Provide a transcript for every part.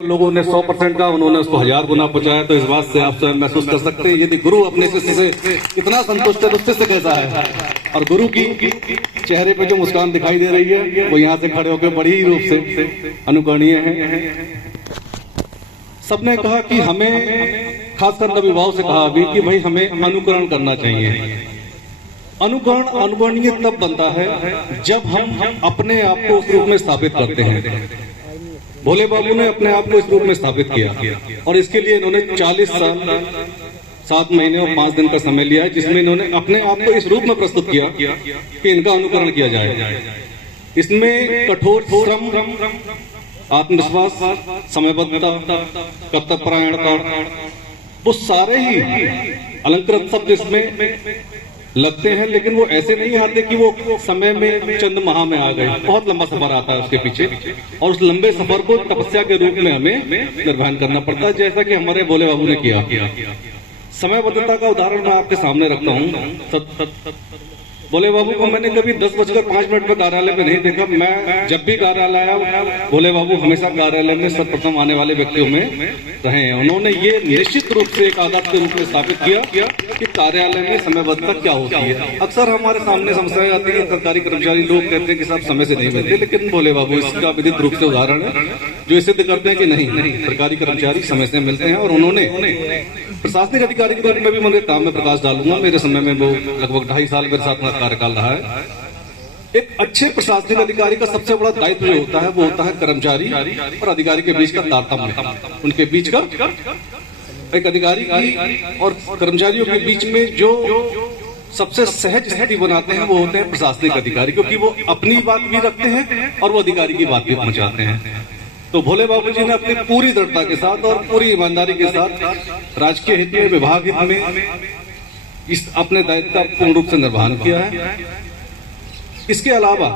लोगों ने 100% का, उन्होंने उसको 1000 गुना पहुंचाया। तो इस बात से आप स्वयं महसूस कर सकते हैं यदि गुरु अपने शिष्य से इतना संतुष्ट है तो शिष्य कैसा है। और गुरु की चेहरे पे जो मुस्कान दिखाई दे रही है वो यहाँ से खड़े होकर बड़ी रूप से अनुकरणीय है। सबने कहा कि हमें, खासकर अभिभावक से कहा अभी कि भाई हमें अनुकरण करना चाहिए। अनुकरण अनुकरणीय तब बनता है जब हम अपने आप को उस रूप में स्थापित करते हैं। भोले बाबू ने अपने आप को इस रूप में स्थापित किया और इसके लिए इन्होंने 40 साल 7 महीने और 5 दिन का समय लिया है, जिसमें इन्होंने अपने आप को इस रूप में प्रस्तुत किया कि इनका अनुकरण किया जाए। इसमें कठोर श्रम, आत्मविश्वास, समयबद्धता, कर्तव्यपरायणता, वो सारे ही अलंकृत शब्द इसमें लगते हैं, लेकिन वो ऐसे नहीं आते कि वो समय में चंद माह में आ गए। बहुत लंबा सफर आता है उसके पीछे और उस लंबे सफर को तपस्या के रूप में हमें निर्वहन करना पड़ता है, जैसा कि हमारे भोले बाबू ने किया। समयबद्धता का उदाहरण मैं आपके सामने रखता हूँ। भोले बाबू को मैंने कभी 10:05 में कार्यालय में नहीं देखा। मैं जब भी कार्यालय आया, भोले बाबू हमेशा कार्यालय में सर्वप्रथम आने वाले व्यक्तियों में रहे हैं। उन्होंने ये निश्चित रूप से एक आदत के रूप में स्थापित किया कि कार्यालय में समयबद्धता क्या होती है। अक्सर हमारे सामने समस्याएं आती है, सरकारी कर्मचारी लोग कहते हैं कि साहब समय से नहीं मिलते, लेकिन भोले बाबू इसका विधित रूप से उदाहरण है जो सिद्ध करते हैं कि नहीं, सरकारी कर्मचारी समय से मिलते हैं। और उन्होंने प्रशासनिक अधिकारी के रूप में भी मेरे काम में प्रकाश डालूंगा। मेरे समय में वो लगभग 2.5 साल मेरे साथ कार्यकाल रहा है। एक अच्छे प्रशासनिक अधिकारी का सबसे बड़ा दायित्व जो होता है वो होता है कर्मचारी और अधिकारी के बीच का तारतम्य, उनके बीच का, एक अधिकारी की और कर्मचारियों के बीच में जो सबसे सहज स्थिति बनाते हैं वो होते हैं प्रशासनिक अधिकारी, क्योंकि वो अपनी बात भी रखते हैं और वो अधिकारी की बात भी पहुंचाते हैं। तो भोले बाबू जी ने अपनी पूरी दृढ़ता के साथ और पूरी ईमानदारी के साथ राजकीय हित में, विभाग हित में इस अपने दायित्व का पूर्ण रूप से निर्वहन किया है। इसके अलावा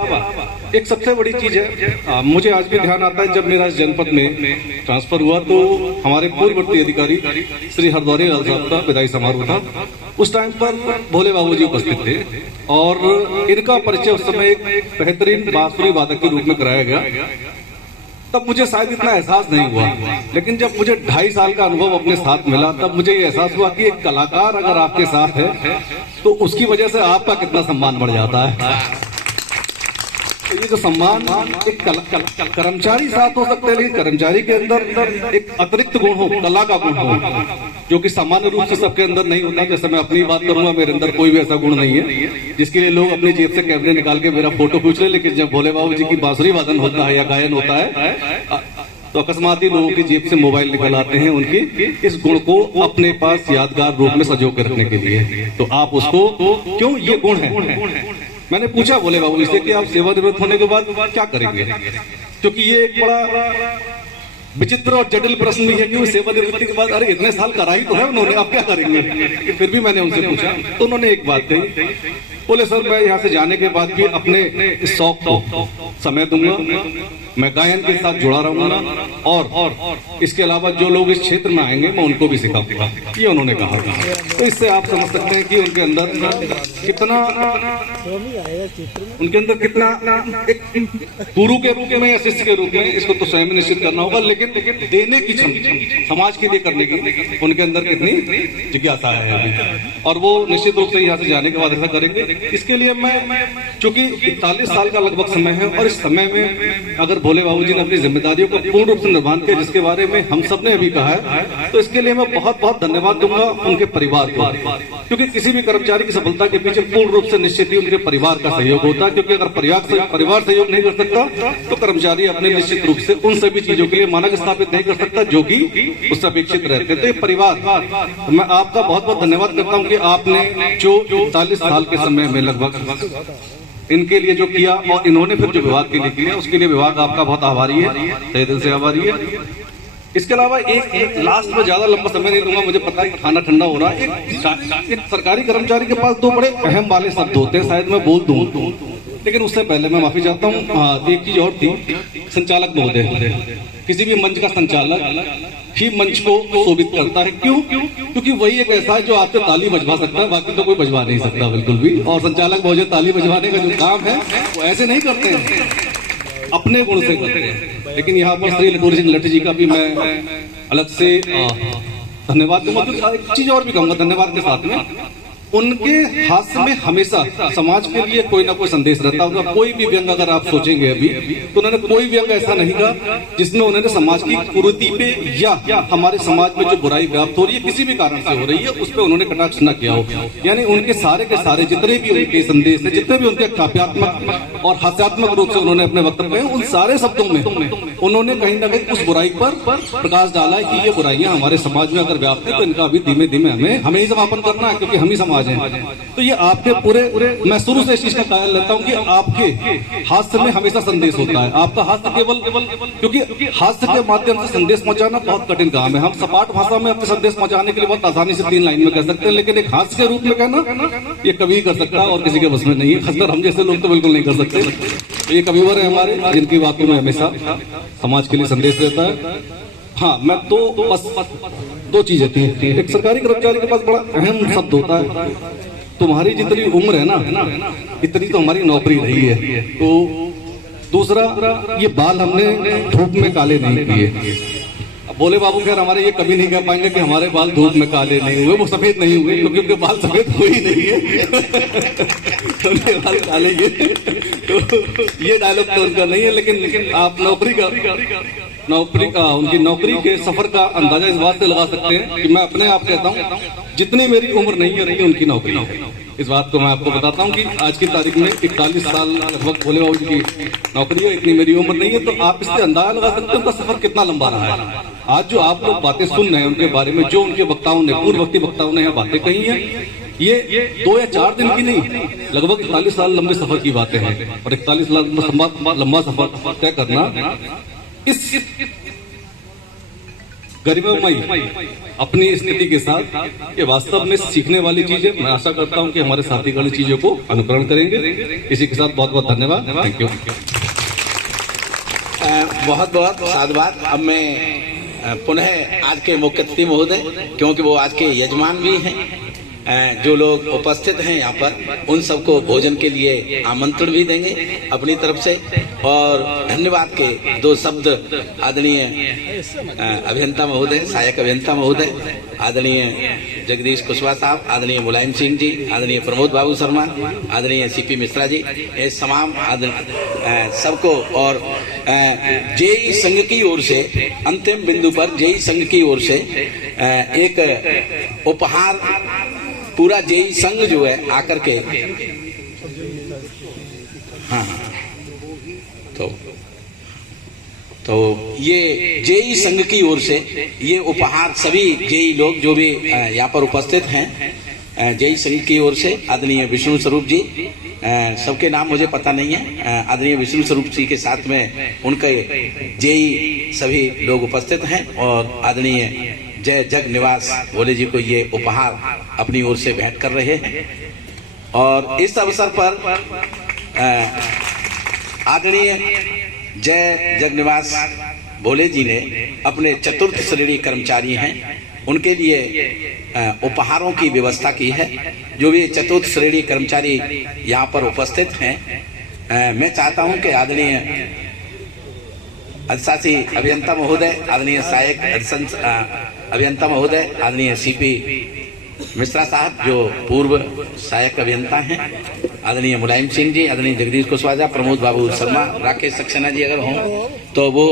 एक सबसे बड़ी चीज है, मुझे आज भी ध्यान आता है, जब मेरा इस जनपद में ट्रांसफर हुआ तो हमारे पूर्ववर्ती अधिकारी श्री हरद्वारी लाल साहब का विदाई समारोह था। उस टाइम पर भोले बाबू जी उपस्थित थे और इनका परिचय उस समय एक बेहतरीन बांसुरी वादक के रूप में कराया गया। तब मुझे शायद इतना एहसास नहीं हुआ, लेकिन जब मुझे 2.5 साल का अनुभव अपने साथ मिला तब मुझे ये एहसास हुआ कि एक कलाकार अगर आपके साथ है तो उसकी वजह से आपका कितना सम्मान बढ़ जाता है। तो ये जो सम्मान एक कर्मचारी साथ हो सकते हैं, लेकिन कर्मचारी के अंदर एक अतिरिक्त गुण हो, कला का गुण हो, जो कि सामान्य रूप से सबके अंदर नहीं होता। जैसे मैं अपनी बात करूंगा, मेरे अंदर कोई भी ऐसा गुण नहीं है जिसके लिए लोग अपनी जेब से कैमरे निकाल के मेरा फोटो खींच ले। लेकिन जब भोले बाबू जी की बांसुरी वादन होता है या गायन होता है तो अकस्मात ही लोगों की जेब से मोबाइल निकल आते हैं उनकी इस गुण को अपने पास यादगार रूप में संजो के रखने के लिए। तो आप उसको, क्यों ये गुण है, मैंने पूछा भोले बाबू से कि आप सेवानिवृत्त होने के बाद क्या करेंगे, क्योंकि ये एक बड़ा विचित्र और जटिल प्रश्न भी है कि सेवानिवृत्ति के बाद, अरे इतने साल करा ही तो है उन्होंने, आप क्या करेंगे। फिर भी मैंने उनसे पूछा तो उन्होंने एक बात कही, बोले सर मैं यहाँ से जाने के बाद भी अपने इस शौक को समय दूंगा, मैं गायन के साथ जुड़ा रहूंगा और इसके अलावा जो लोग इस क्षेत्र में आएंगे मैं उनको भी सिखाऊंगा, ये उन्होंने कहा। तो इससे आप समझ सकते हैं कि उनके अंदर कितना एक गुरु के रूप में या शिष्य के रूप में, इसको तो स्वयं निश्चित करना होगा, लेकिन देने की क्षमता, समाज के लिए करने की उनके अंदर कितनी जिज्ञासा है अभी, और वो निश्चित रूप से यहाँ से जाने के बाद ऐसा करेंगे। इसके लिए मैं, चूंकि 41 साल का लगभग समय है और इस समय में अगर भोले बाबू जी ने अपनी जिम्मेदारियों को पूर्ण रूप से निर्वहन किया, जिसके बारे में हम सब ने अभी कहा है, तो इसके लिए मैं बहुत बहुत धन्यवाद दूंगा उनके परिवार को, क्योंकि किसी भी कर्मचारी की सफलता के पीछे पूर्ण रूप से निश्चित ही उनके परिवार का सहयोग होता है। क्योंकि अगर परिवार सहयोग नहीं कर सकता तो कर्मचारी अपने निश्चित रूप से उन सभी चीजों के लिए मानक स्थापित नहीं कर सकता जो कि उससे अपेक्षित रहते। तो ये परिवार, मैं आपका बहुत बहुत धन्यवाद करता हूँ कि आपने जो 40 साल के समय में लगभग इनके लिए जो किया और इन्होंने फिर जो विभाग के लिए किया, उसके लिए विभाग आपका बहुत आभारी है, तहे दिल से आभारी है। इसके अलावा एक लास्ट में ज्यादा लंबा समय नहीं दूंगा, मुझे पता है खाना ठंडा हो रहा है। एक सरकारी कर्मचारी के पास 2 बड़े अहम वाले शब्द होते हैं, शायद मैं बोल दूं, लेकिन उससे पहले मैं माफी चाहता हूँ। एक चीज और थी, संचालक महोदय, किसी भी मंच का संचालक ही मंच को शोभित करता है। क्यों? क्योंकि वही एक ऐसा है जो आपसे ताली बजवा सकता है, बाकी तो कोई बजवा नहीं सकता बिल्कुल भी। और संचालक महोदय ताली बजवाने का जो काम है वो ऐसे नहीं करते हैं, अपने गुण से करते हैं। लेकिन यहाँ पर श्री लटूरी लट्टी जी का भी मैं अलग से धन्यवाद दूंगा। एक चीज और भी कहूंगा धन्यवाद के साथ में, उनके हाथ में हमेशा समाज के लिए कोई ना कोई संदेश रहता होगा। कोई भी व्यंग अगर आप सोचेंगे अभी तो उन्होंने कोई व्यंग ऐसा नहीं कहा जिसमें उन्होंने समाज की कुरीति पे या हमारे समाज में जो बुराई व्याप्त हो रही है किसी भी कारण से हो रही है उस पर उन्होंने कटाक्ष न किया हो। यानी उनके सारे के सारे जितने भी उनके संदेश है, जितने भी उनके काव्यात्मक और हास्यात्मक रूप से उन्होंने अपने वक्तव्य कहे, उन सारे शब्दों में उन्होंने कहीं ना कहीं उस बुराई पर प्रकाश डाला है कि ये बुराइयां हमारे समाज में अगर व्याप्त है तो इनका अभी धीमे धीमे हमें ही समापन करना है, क्योंकि हम ही समाज हैं। तो ये आपके पूरे, मैं शुरू से इस चीज का कायल लेता हूं कि आपके हास्य में हमेशा संदेश होता है। आपका हास्य केवल, क्योंकि हास्य के माध्यम से संदेश पहुंचाना बहुत कठिन काम है। हम सपाट भाषा में अपने संदेश पहुंचाने के लिए बहुत आसानी से 3 लाइन में कह सकते हैं, लेकिन एक हास्य के रूप में कहना ये कभी कर सकता है और किसी के बस में नहीं है। खासकर हम जैसे लोग तो बिल्कुल नहीं कर सकते। तो ये कविवर है हमारे, जिनकी बातों में हमेशा समाज के लिए संदेश रहता है। हाँ, मैं तो बस 2 चीजें थी। एक सरकारी कर्मचारी के पास बड़ा अहम शब्द होता है, तुम्हारी जितनी उम्र है ना इतनी तो हमारी नौकरी रही है। तो दूसरा, ये बाल हमने धूप में काले नहीं किए। अब बोले बाबू खैर हमारे ये कभी नहीं कह पाएंगे कि हमारे बाल धूप में काले नहीं हुए, वो सफेद नहीं हुए, क्योंकि उनके बाल सफेद हो ही नहीं है। उनके बाल काले तो ये डायलॉग तो उनका नहीं है। लेकिन आप नौकरी का उनकी नौकरी के सफर का अंदाजा इस बात से लगा सकते हैं कि मैं अपने आप कहता हूँ जितनी मेरी उम्र नहीं है रही उनकी नौकरी। इस बात को मैं आपको बताता हूँ कि आज की तारीख में 41 साल लगभग भोले बाबू की नौकरी है, इतनी मेरी उम्र नहीं है। तो आप इससे अंदाजा लगा सकते हैं उनका सफर कितना लंबा रहा है। आज जो आप लोग बातें सुन रहे हैं उनके बारे में, जो उनके वक्ताओं ने, पूर्ववर्ती वक्ताओं ने यहाँ बातें कही है, ये 2 या 4 दिन की नहीं, लगभग 41 साल लंबे सफर की बातें हैं। और 41 साल लंबा सफर तय करना इस गरिमामयी अपनी स्थिति के साथ ये वास्तव में सीखने वाली चीज है। मैं आशा करता हूं कि हमारे साथी गण चीजों को अनुकरण करेंगे। इसी के साथ बहुत बहुत धन्यवाद। Thank you. बहुत बहुत साधुवाद। अब मैं पुनः आज के मुख्य अतिथि महोदय, क्योंकि वो आज के यजमान भी हैं, जो लोग उपस्थित हैं यहाँ पर, उन सबको भोजन के लिए आमंत्रण भी देंगे अपनी तरफ से। और धन्यवाद के 2 शब्द आदरणीय अभियंता महोदय, सहायक अभियंता महोदय, आदरणीय जगदीश कुशवाहा साहब, आदरणीय मुलायम सिंह जी, आदरणीय प्रमोद बाबू शर्मा, आदरणीय सीपी मिश्रा जी, ये तमाम सबको। और जेई संघ की ओर से अंतिम बिंदु पर जेई संघ की ओर से एक उपहार पूरा जेई संघ जो है आकर के, हाँ, तो ये जेई संघ की ओर से ये उपहार सभी जेई लोग जो भी यहाँ पर उपस्थित हैं, जेई संघ की ओर से आदरणीय विष्णु स्वरूप जी, सबके नाम मुझे पता नहीं है, आदरणीय विष्णु स्वरूप जी के साथ में उनके जेई सभी लोग उपस्थित हैं। और आदरणीय जय जग निवास भोले जी को ये उपहार अपनी ओर से भेंट कर रहे हैं। और इस अवसर पर आदरणीय जय जगनिवास भोले जी ने अपने चतुर्थ श्रेणी कर्मचारी हैं, उनके लिए उपहारों की व्यवस्था की है। जो भी चतुर्थ श्रेणी कर्मचारी यहाँ पर उपस्थित हैं, मैं चाहता हूं कि आदरणीय अधिशासी अभियंता महोदय, आदरणीय सहायक अभियंता महोदय, आदरणीय सीपी मिश्रा साहब जो पूर्व सहायक अभियंता हैं, आदरणीय मुलायम सिंह जी, आदरणीय जगदीश कुशवाहा, प्रमोद बाबू शर्मा, राकेश सक्सेना जी अगर हों तो वो